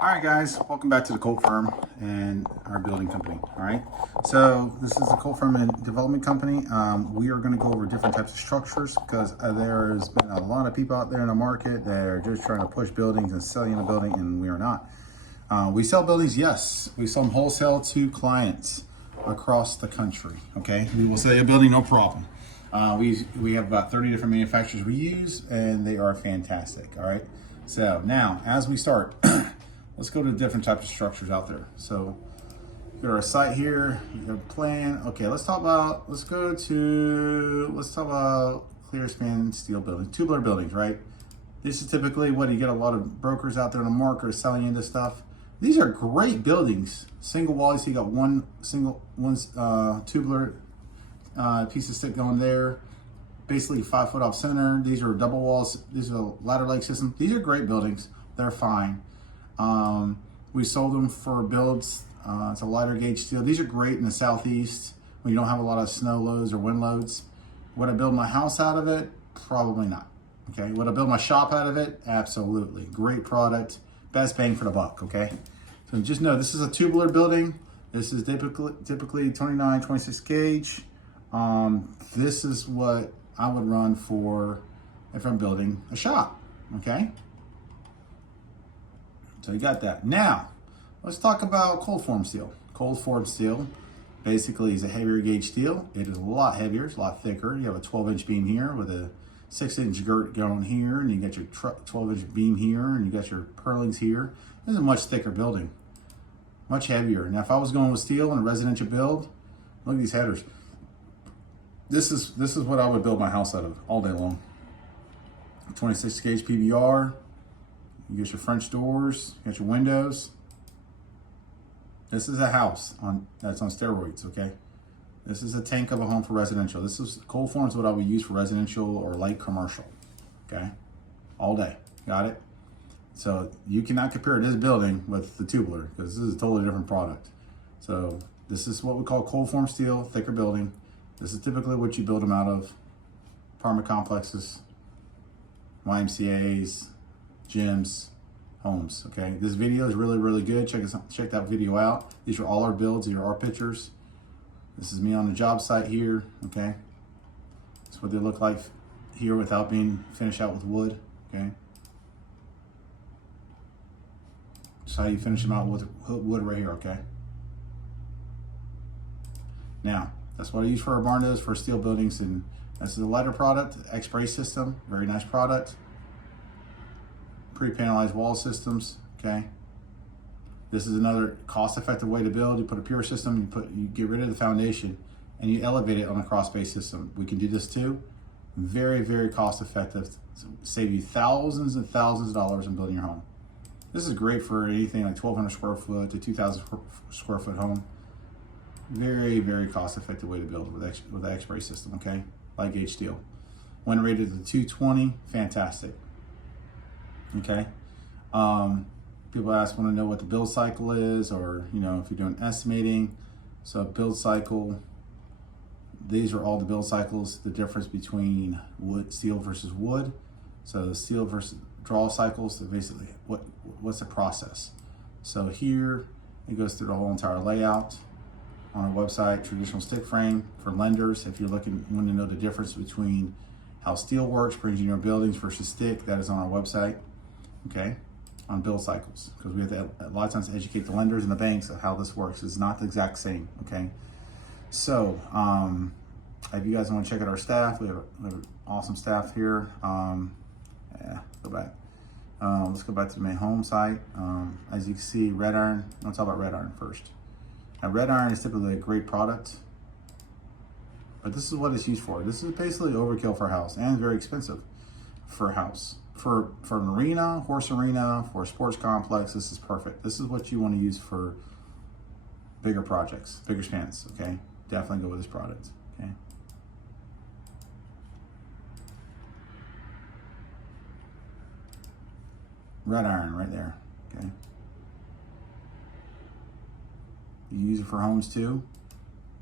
All right, guys, welcome back to the Colt Firm and our building company. All right, so this is the Colt Firm and Development Company. We are going to go over different types of structures because there's been a lot of people out there in the market that are just trying to push buildings and sell you a building, and we are not. We sell buildings, yes. We sell them wholesale to clients across the country. Okay, we will sell you a building, no problem. We have about 30 different manufacturers we use, and they are fantastic. All right, so now as we start. Let's go to different types of structures out there. So, we got our site here, we got a plan. Okay, let's talk about clear span steel buildings, tubular buildings, right? This is typically what you get a lot of brokers out there in the market selling you this stuff. These are great buildings, single wall. So you got one tubular piece of stick going there, basically 5 foot off center. These are double walls. These are ladder leg systems. These are great buildings. They're fine. We sold them for builds. It's a lighter gauge steel. These are great in the southeast when you don't have a lot of snow loads or wind loads. Would I build my house out of it? Probably not. Okay. Would I build my shop out of it? Absolutely. Great product. Best bang for the buck. Okay. So just know this is a tubular building. This is typically 29, 26 gauge. This is what I would run for if I'm building a shop. Okay. So you got that. Now, let's talk about cold form steel. Cold form steel basically is a heavier gauge steel. It is a lot heavier, it's a lot thicker. You have a 12-inch beam here with a 6-inch girt going here, and you got your 12-inch beam here, and you got your purlings here. This is a much thicker building, much heavier. Now, if I was going with steel in a residential build, look at these headers. This is what I would build my house out of all day long. 26 gauge PBR. You get your French doors, you got your windows. This is a house that's on steroids, okay? This is a tank of a home for residential. This is cold form is what I would use for residential or light commercial, okay? All day, got it? So you cannot compare this building with the tubular because this is a totally different product. So this is what we call cold form steel, thicker building. This is typically what you build them out of. Apartment complexes, YMCAs, gyms, homes. Okay, this video is really good. Check that video out. These are all our builds. These are our pictures. This is me on the job site here. Okay, that's what they look like here without being finished out with wood. Okay, that's how you finish them out with wood right here. Okay, now that's what I use for our barn doors for steel buildings, and this is a lighter product, X-brace system, very nice product. Pre-panelized wall systems, okay? This is another cost-effective way to build. You put a pure system, you get rid of the foundation, and you elevate it on a cross-space system. We can do this too. Very cost-effective. Save you thousands and thousands of dollars in building your home. This is great for anything like 1,200 square foot to 2,000 square foot home. Very cost-effective way to build with the X-brace system, okay? Light gauge steel. When rated to 220, fantastic. Okay, people want to know what the build cycle is, or if you're doing estimating. So build cycle, these are all the build cycles, the difference between steel versus wood. So steel versus draw cycles, so basically what's the process. So here it goes through the whole entire layout on our website. Traditional stick frame for lenders, if you're want to know the difference between how steel works for engineer buildings versus stick, that is on our website. Okay, on build cycles, because we have to a lot of times educate the lenders and the banks of how this works. It's not the exact same. Okay, so if you guys want to check out our staff, we have an awesome staff here. Go back. Let's go back to the main home site. As you can see, red iron. Let's talk about red iron first. Now, red iron is typically a great product, but this is what it's used for. This is basically overkill for a house, and very expensive for a house. For an arena, horse arena, for a sports complex, this is perfect. This is what you want to use for bigger projects, bigger spans, okay? Definitely go with this product, okay? Red iron right there, okay? You use it for homes too.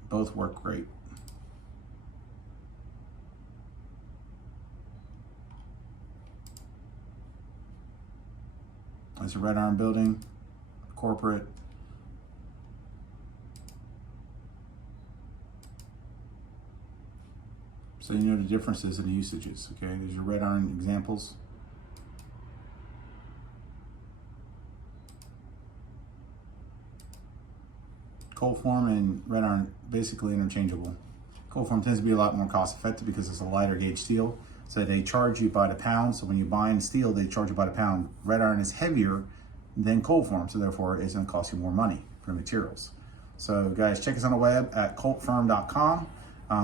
Both work great. It's a red iron building. corporate. So you know the differences in the usages, okay? There's your red iron examples. Cold form and red iron basically interchangeable. Cold form tends to be a lot more cost effective because it's a lighter gauge steel. So they charge you by the pound. So when you buy in steel, they charge you by the pound. Red iron is heavier than cold form, so therefore it's gonna cost you more money for materials. So guys, check us on the web at coltfirm.com.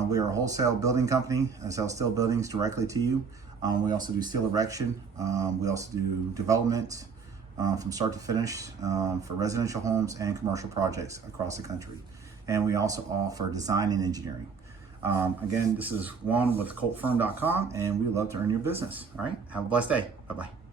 We are a wholesale building company that sells steel buildings directly to you. We also do steel erection. We also do development from start to finish for residential homes and commercial projects across the country. And we also offer design and engineering. Again, this is Juan with coltfirm.com, and we love to earn your business. All right, have a blessed day. Bye-bye.